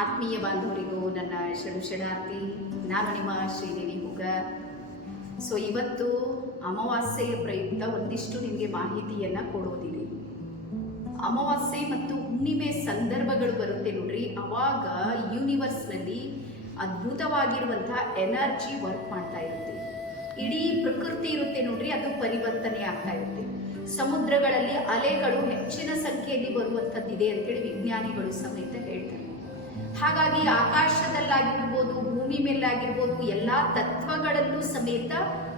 ಆತ್ಮೀಯ ಬಾಂಧವರಿಗೂ ನನ್ನ ಶರಣಾರ್ಥಿ. ನಾನು ನಿಮ್ಮ ಶ್ರೀದೇವಿ ಹುಗ. ಇವತ್ತು ಅಮಾವಾಸ್ಯೆಯ ಪ್ರಯುಕ್ತ ಒಂದಿಷ್ಟು ನಿಮಗೆ ಮಾಹಿತಿಯನ್ನು ಕೊಡೋದಿದೆ. ಅಮಾವಾಸ್ಯೆ ಮತ್ತು ಹುಣ್ಣಿಮೆ ಸಂದರ್ಭಗಳು ಬರುತ್ತೆ ನೋಡ್ರಿ, ಅವಾಗ ಯೂನಿವರ್ಸ್ನಲ್ಲಿ ಅದ್ಭುತವಾಗಿರುವಂತಹ ಎನರ್ಜಿ ವರ್ಕ್ ಮಾಡ್ತಾ ಇರುತ್ತೆ. ಇಡೀ ಪ್ರಕೃತಿ ಇರುತ್ತೆ ನೋಡ್ರಿ, ಅದು ಪರಿವರ್ತನೆ ಆಗ್ತಾ ಇರುತ್ತೆ. ಸಮುದ್ರಗಳಲ್ಲಿ ಅಲೆಗಳು ಹೆಚ್ಚಿನ ಸಂಖ್ಯೆಯಲ್ಲಿ ಬರುವಂಥದ್ದಿದೆ ಅಂತೇಳಿ ವಿಜ್ಞಾನಿಗಳು ಸಮೇತ ಹೇಳ್ತಾರೆ. ಹಾಗಾಗಿ ಆಕಾಶದಲ್ಲಾಗಿರ್ಬೋದು, ಭೂಮಿ ಮೇಲಾಗಿರ್ಬೋದು, ಎಲ್ಲ ತತ್ವಗಳಲ್ಲೂ ಸಮೇತ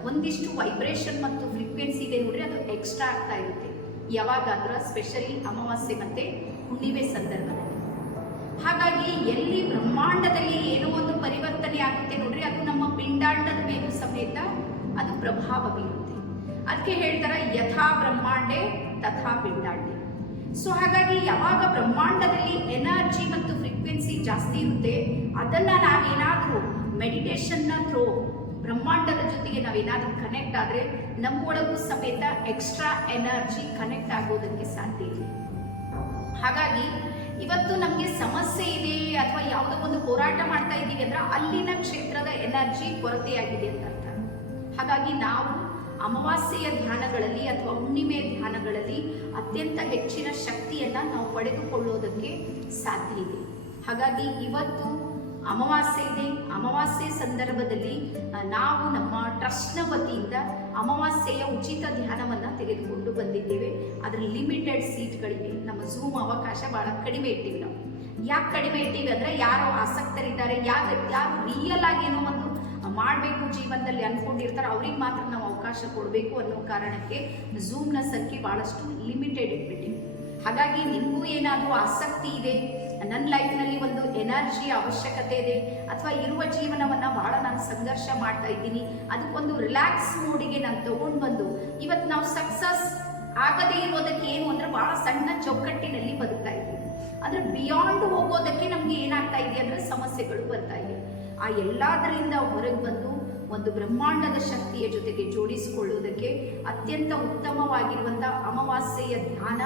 ಒಂದಿಷ್ಟು ವೈಬ್ರೇಷನ್ ಮತ್ತು ಫ್ರೀಕ್ವೆನ್ಸಿ ಇದೆ ನೋಡ್ರಿ, ಅದು ಎಕ್ಸ್ಟ್ರಾ ಆಗ್ತಾ ಇರುತ್ತೆ. ಯಾವಾಗಾದ್ರೆ ಸ್ಪೆಷಲಿ ಅಮಾವಾಸ್ಯೆ ಮತ್ತೆ ಹುಣ್ಣಿಮೆ ಸಂದರ್ಭದಲ್ಲಿ. ಹಾಗಾಗಿ ಎಲ್ಲಿ ಬ್ರಹ್ಮಾಂಡದಲ್ಲಿ ಏನೋ ಒಂದು ಪರಿವರ್ತನೆ ಆಗುತ್ತೆ ನೋಡ್ರಿ, ಅದು ನಮ್ಮ ಪಿಂಡಾಂಡದ ಮೇಲೂ ಸಮೇತ ಅದು ಪ್ರಭಾವ ಬೀರುತ್ತೆ. ಅದಕ್ಕೆ ಹೇಳ್ತಾರೆ ಯಥಾ ಬ್ರಹ್ಮಾಂಡೆ ತಥಾ ಪಿಂಡಾಂಡೆ. ಹಾಗಾಗಿ ಯಾವಾಗ ಬ್ರಹ್ಮಾಂಡದಲ್ಲಿ ಎನರ್ಜಿ ಮತ್ತು ಫ್ರೀಕ್ವೆನ್ಸಿ ಜಾಸ್ತಿ ಇರುತ್ತೆ, ಅದನ್ನ ನಾವೇನಾದರೂ ಮೆಡಿಟೇಷನ್ನ ಥ್ರೋ ಬ್ರಹ್ಮಾಂಡದ ಜೊತೆಗೆ ನಾವೇನಾದರೂ ಕನೆಕ್ಟ್ ಆದರೆ ನಮ್ಮೊಳಗೂ ಸಮೇತ ಎಕ್ಸ್ಟ್ರಾ ಎನರ್ಜಿ ಕನೆಕ್ಟ್ ಆಗೋದಕ್ಕೆ ಸಾಧ್ಯ ಇದೆ. ಹಾಗಾಗಿ ಇವತ್ತು ನಮಗೆ ಸಮಸ್ಯೆ ಇದೆ ಅಥವಾ ಯಾವುದೋ ಒಂದು ಹೋರಾಟ ಮಾಡ್ತಾ ಇದ್ದೀವಿ ಅಂದ್ರೆ ಅಲ್ಲಿನ ಕ್ಷೇತ್ರದ ಎನರ್ಜಿ ಕೊರತೆಯಾಗಿದೆ ಅಂತ ಅರ್ಥ. ಹಾಗಾಗಿ ನಾವು ಅಮಾವಾಸ್ಯೆಯ ಧ್ಯಾನಗಳಲ್ಲಿ ಅಥವಾ ಹುಣ್ಣಿಮೆ ಧ್ಯಾನಗಳಲ್ಲಿ ಅತ್ಯಂತ ಹೆಚ್ಚಿನ ಶಕ್ತಿಯನ್ನು ನಾವು ಪಡೆದುಕೊಳ್ಳೋದಕ್ಕೆ ಸಾಧ್ಯ ಇದೆ. ಹಾಗಾಗಿ ಇವತ್ತು ಅಮಾವಾಸ್ಯೆ ಇದೆ. ಅಮಾವಾಸ್ಯೆ ಸಂದರ್ಭದಲ್ಲಿ ನಾವು ನಮ್ಮ ಟ್ರಸ್ಟ್ನ ವತಿಯಿಂದ ಅಮಾವಾಸ್ಯೆಯ ಉಚಿತ ಧ್ಯಾನವನ್ನು ತೆಗೆದುಕೊಂಡು ಬಂದಿದ್ದೇವೆ. ಅದರ ಲಿಮಿಟೆಡ್ ಸೀಟ್ಗಳಿವೆ. ನಮ್ಮ ಝೂಮ್ ಅವಕಾಶ ಬಹಳ ಕಡಿಮೆ ಇಟ್ಟಿವಿ. ನಾವು ಯಾಕೆ ಕಡಿಮೆ ಇಟ್ಟಿವಿ ಅಂದರೆ ಯಾರು ಆಸಕ್ತರಿದ್ದಾರೆ, ಯಾರು ರಿಯಲ್ ಆಗಿ ಏನೋ ಒಂದು ಮಾಡಬೇಕು ಜೀವನದಲ್ಲಿ ಅಂದ್ಕೊಂಡಿರ್ತಾರೆ, ಅವ್ರಿಗೆ ಮಾತ್ರ ನಾವು ಅವಕಾಶ ಕೊಡಬೇಕು ಅನ್ನೋ ಕಾರಣಕ್ಕೆ ಝೂಮ್ನ ಸಂಖ್ಯೆ ಭಾಳಷ್ಟು ಲಿಮಿಟೆಡ್ ಇಟ್ಬಿಟ್ಟಿವಿ. ಹಾಗಾಗಿ ನಿಮಗೂ ಏನಾದರೂ ಆಸಕ್ತಿ ಇದೆ, ನನ್ನ ಲೈಫ್ನಲ್ಲಿ ಒಂದು ಎನರ್ಜಿಯ ಅವಶ್ಯಕತೆ ಇದೆ, ಅಥವಾ ಇರುವ ಜೀವನವನ್ನು ಬಹಳ ನಾನು ಸಂಘರ್ಷ ಮಾಡ್ತಾ ಇದ್ದೀನಿ, ಅದಕ್ಕೊಂದು ರಿಲ್ಯಾಕ್ಸ್ ಮೋಡಿಗೆ ನಾನು ತಗೊಂಡು ಬಂದು ಇವತ್ತು ನಾವು ಸಕ್ಸಸ್ ಆಗದೇ ಇರೋದಕ್ಕೆ ಏನು ಅಂದರೆ ಬಹಳ ಸಣ್ಣ ಚೌಕಟ್ಟಿನಲ್ಲಿ ಬದುಕ್ತಾ ಇದ್ದೀವಿ. ಅಂದರೆ ಬಿಯಾಂಡ್ ಹೋಗೋದಕ್ಕೆ ನಮಗೆ ಏನಾಗ್ತಾ ಇದೆ ಅಂದರೆ ಸಮಸ್ಯೆಗಳು ಬರ್ತಾ ಇದೆ. ಆ ಎಲ್ಲದರಿಂದ ಹೊರಗೆ ಬಂದು ಒಂದು ಬ್ರಹ್ಮಾಂಡದ ಶಕ್ತಿಯ ಜೊತೆಗೆ ಜೋಡಿಸಿಕೊಳ್ಳುವುದಕ್ಕೆ ಅತ್ಯಂತ ಉತ್ತಮವಾಗಿರುವಂಥ ಅಮಾವಾಸ್ಯೆಯ ಧ್ಯಾನ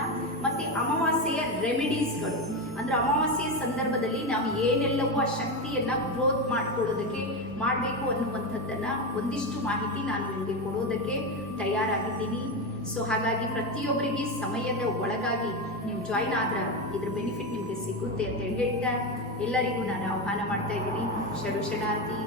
ಮತ್ತು ಅಮಾವಾಸ್ಯೆಯ ರೆಮಿಡೀಸ್ಗಳು. ಅಂದರೆ ಅಮಾವಾಸ್ಯೆಯ ಸಂದರ್ಭದಲ್ಲಿ ನಾವು ಏನೆಲ್ಲವೂ ಆ ಶಕ್ತಿಯನ್ನು ಗ್ರೋತ್ ಮಾಡ್ಕೊಳ್ಳೋದಕ್ಕೆ ಮಾಡಬೇಕು ಅನ್ನುವಂಥದ್ದನ್ನು ಒಂದಿಷ್ಟು ಮಾಹಿತಿ ನಾನು ನಿಮಗೆ ಕೊಡೋದಕ್ಕೆ ತಯಾರಾಗಿದ್ದೀನಿ. ಹಾಗಾಗಿ ಪ್ರತಿಯೊಬ್ಬರಿಗೆ ಸಮಯದ ಒಳಗಾಗಿ ನೀವು ಜಾಯಿನ್ ಆದ್ರೆ ಇದ್ರ ಬೆನಿಫಿಟ್ ನಿಮಗೆ ಸಿಗುತ್ತೆ ಅಂತ ಹೇಳ್ತಾ ಎಲ್ಲರಿಗೂ ನಾನು ಆಹ್ವಾನ ಮಾಡ್ತಾ ಇದ್ದೀನಿ. ಶರಣಾರ್ಥಿ.